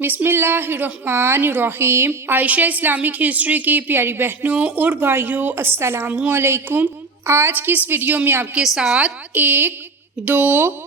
بسم اللہ الرحمن الرحیم۔ عائشہ اسلامک ہسٹری کی پیاری بہنوں اور بھائیوں، السلام علیکم۔ آج کی اس ویڈیو میں آپ کے ساتھ 1، 2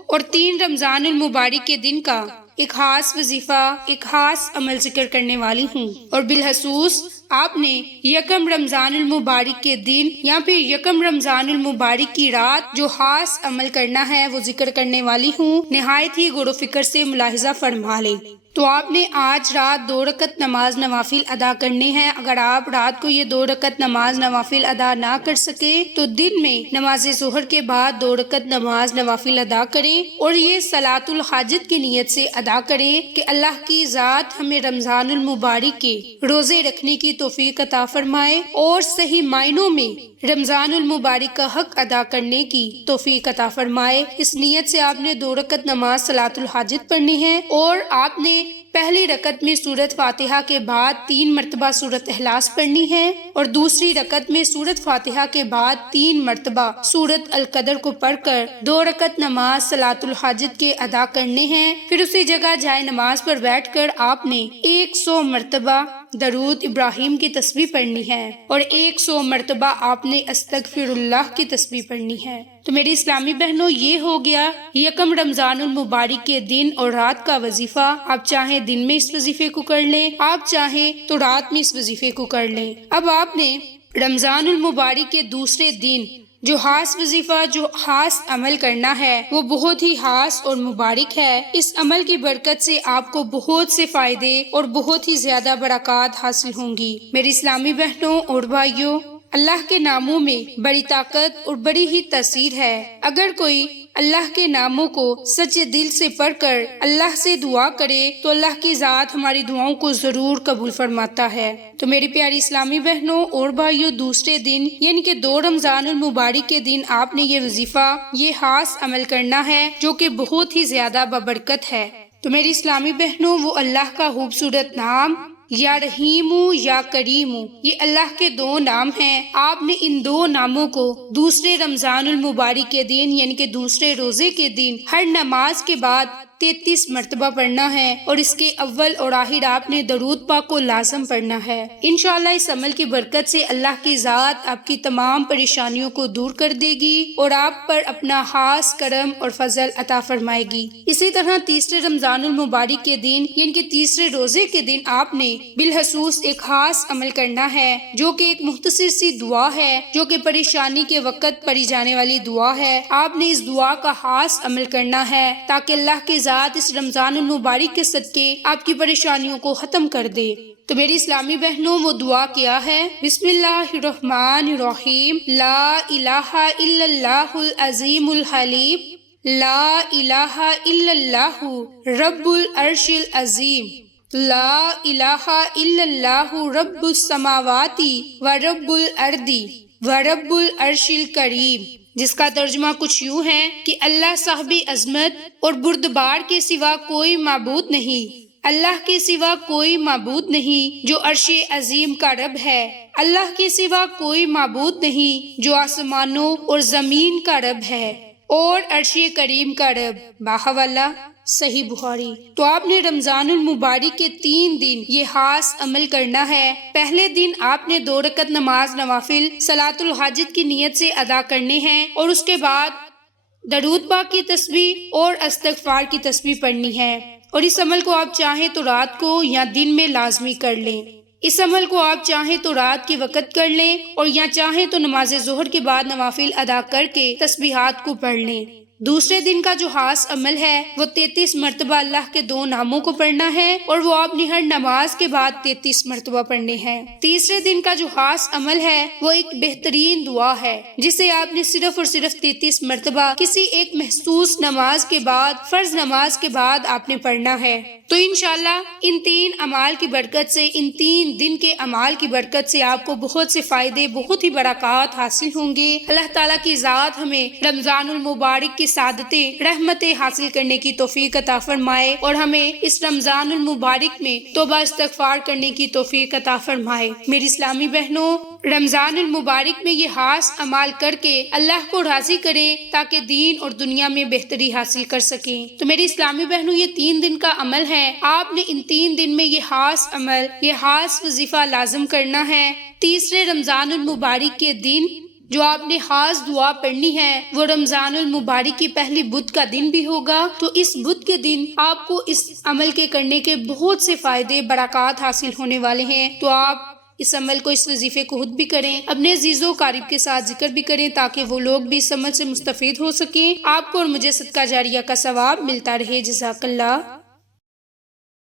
اور 3 رمضان المبارک کے دن کا ایک خاص وظیفہ، ایک خاص عمل ذکر کرنے والی ہوں، اور بالخصوص آپ نے یکم رمضان المبارک کے دن یا پھر یکم رمضان المبارک کی رات جو خاص عمل کرنا ہے وہ ذکر کرنے والی ہوں۔ نہایت ہی غور و فکر سے ملاحظہ فرما لیں۔ تو آپ نے آج رات 2 رکعت نماز نوافل ادا کرنے ہیں۔ اگر آپ رات کو یہ 2 رکعت نماز نوافل ادا نہ کر سکے تو دن میں نماز ظہر کے بعد 2 رکعت نماز نوافل ادا کریں، اور یہ صلاۃ الحاجت کی نیت سے ادا کریں کہ اللہ کی ذات ہمیں رمضان المبارک کے روزے رکھنے کی توفیق عطا فرمائے اور صحیح معنوں میں رمضان المبارک کا حق ادا کرنے کی توفیق عطا فرمائے۔ اس نیت سے آپ نے 2 رکعت نماز صلاۃ الحاجت پڑھنی ہے، اور آپ نے پہلی رکعت میں سورۃ فاتحہ کے بعد 3 مرتبہ سورۃ اخلاص پڑھنی ہے، اور دوسری رکعت میں سورۃ فاتحہ کے بعد 3 مرتبہ سورۃ القدر کو پڑھ کر 2 رکعت نماز صلاۃ الحاجت کے ادا کرنے ہیں۔ پھر اسی جگہ جائے نماز پر بیٹھ کر آپ نے 100 مرتبہ درود ابراہیم کی تسبیح پڑھنی ہے، اور 100 مرتبہ آپ نے استغفر اللہ کی تسبیح پڑھنی ہے۔ تو میری اسلامی بہنوں، یہ ہو گیا یکم رمضان المبارک کے دن اور رات کا وظیفہ۔ آپ چاہیں دن میں اس وظیفے کو کر لیں، آپ چاہیں تو رات میں اس وظیفے کو کر لیں۔ اب آپ نے رمضان المبارک کے دوسرے دن جو خاص وظیفہ، جو خاص عمل کرنا ہے وہ بہت ہی خاص اور مبارک ہے۔ اس عمل کی برکت سے آپ کو بہت سے فائدے اور بہت ہی زیادہ برکات حاصل ہوں گی۔ میری اسلامی بہنوں اور بھائیوں، اللہ کے ناموں میں بڑی طاقت اور بڑی ہی تاثیر ہے۔ اگر کوئی اللہ کے ناموں کو سچے دل سے پڑھ کر اللہ سے دعا کرے تو اللہ کی ذات ہماری دعاؤں کو ضرور قبول فرماتا ہے۔ تو میری پیاری اسلامی بہنوں اور بھائیوں، دوسرے دن یعنی کہ 2 رمضان المبارک کے دن آپ نے یہ وظیفہ، یہ خاص عمل کرنا ہے جو کہ بہت ہی زیادہ بابرکت ہے۔ تو میری اسلامی بہنوں، وہ اللہ کا خوبصورت نام یا رحیم یا کریم، یہ اللہ کے 2 نام ہیں۔ آپ نے ان 2 ناموں کو دوسرے رمضان المبارک کے دن یعنی کہ دوسرے روزے کے دن ہر نماز کے بعد 33 مرتبہ پڑھنا ہے، اور اس کے اول اور آخر آپ نے درود پاک کو لازم پڑھنا ہے۔ انشاءاللہ اس عمل کی برکت سے اللہ کی ذات آپ کی تمام پریشانیوں کو دور کر دے گی اور آپ پر اپنا خاص کرم اور فضل عطا فرمائے گی۔ اسی طرح تیسرے رمضان المبارک کے دن یعنی کہ تیسرے روزے کے دن آپ نے بالخصوص ایک خاص عمل کرنا ہے جو کہ ایک مختصر سی دعا ہے، جو کہ پریشانی کے وقت پڑھی جانے والی دعا ہے۔ آپ نے اس دعا کا خاص عمل کرنا ہے تاکہ اللہ کی ذات اس رمضان المبارک کے صدقے آپ کی پریشانیوں کو ختم کر دے۔ تو میری اسلامی بہنوں، وہ دعا کیا ہے؟ بسم اللہ الرحمن الرحیم۔ لا الہ الا اللہ العظیم الحلیم، لا الہ الا اللہ رب العرش العظیم، لا الہ الا اللہ رب السماوات و رب الارض و رب العرش الکریم، جس کا ترجمہ کچھ یوں ہے کہ اللہ صاحب عظمت اور بردبار کے سوا کوئی معبود نہیں، اللہ کے سوا کوئی معبود نہیں جو عرش عظیم کا رب ہے، اللہ کے سوا کوئی معبود نہیں جو آسمانوں اور زمین کا رب ہے اور عرش کریم کا رب، باحوالہ صحیح بخاری۔ تو آپ نے رمضان المبارک کے 3 دن یہ خاص عمل کرنا ہے۔ پہلے دن آپ نے 2 رکعت نماز نوافل صلاۃ الحاجت کی نیت سے ادا کرنے ہیں، اور اس کے بعد درود پاک کی تسبیح اور استغفار کی تسبیح پڑھنی ہے، اور اس عمل کو آپ چاہیں تو رات کو یا دن میں لازمی کر لیں۔ اس عمل کو آپ چاہیں تو رات کے وقت کر لیں، اور یا چاہیں تو نماز ظہر کے بعد نوافل ادا کر کے تسبیحات کو پڑھ لیں۔ دوسرے دن کا جو خاص عمل ہے وہ 33 مرتبہ اللہ کے 2 ناموں کو پڑھنا ہے، اور وہ آپ نے ہر نماز کے بعد 33 مرتبہ پڑھنے ہیں۔ تیسرے دن کا جو خاص عمل ہے وہ ایک بہترین دعا ہے جسے آپ نے صرف اور صرف 33 مرتبہ کسی ایک محسوس نماز کے بعد، فرض نماز کے بعد آپ نے پڑھنا ہے۔ تو انشاءاللہ ان 3 اعمال کی برکت سے، ان 3 دن کے اعمال کی برکت سے آپ کو بہت سے فائدے، بہت ہی برکات حاصل ہوں گے۔ اللہ تعالیٰ کی ذات ہمیں رمضان المبارک کے کی سعادتیں رحمتیں حاصل کرنے کی توفیق عطا فرمائے اور ہمیں اس رمضان المبارک میں توبہ استغفار کرنے کی توفیق عطا فرمائے۔ میری اسلامی بہنوں، رمضان المبارک میں یہ خاص اعمال کر کے اللہ کو راضی کریں تاکہ دین اور دنیا میں بہتری حاصل کر سکیں۔ تو میری اسلامی بہنوں، یہ 3 دن کا عمل ہے، آپ نے ان 3 دن میں یہ خاص عمل، یہ خاص وظیفہ لازم کرنا ہے۔ تیسرے رمضان المبارک کے دن جو آپ نے خاص دعا پڑھنی ہے وہ رمضان المبارک کی پہلی بدھ کا دن بھی ہوگا، تو اس بدھ کے دن آپ کو اس عمل کے کرنے کے بہت سے فائدے برکات حاصل ہونے والے ہیں۔ تو آپ اس عمل کو، اس وظیفے کو خود بھی کریں، اپنے عزیزوں قریب کے ساتھ ذکر بھی کریں تاکہ وہ لوگ بھی اس عمل سے مستفید ہو سکیں، آپ کو اور مجھے صدقہ جاریہ کا ثواب ملتا رہے۔ جزاک اللہ۔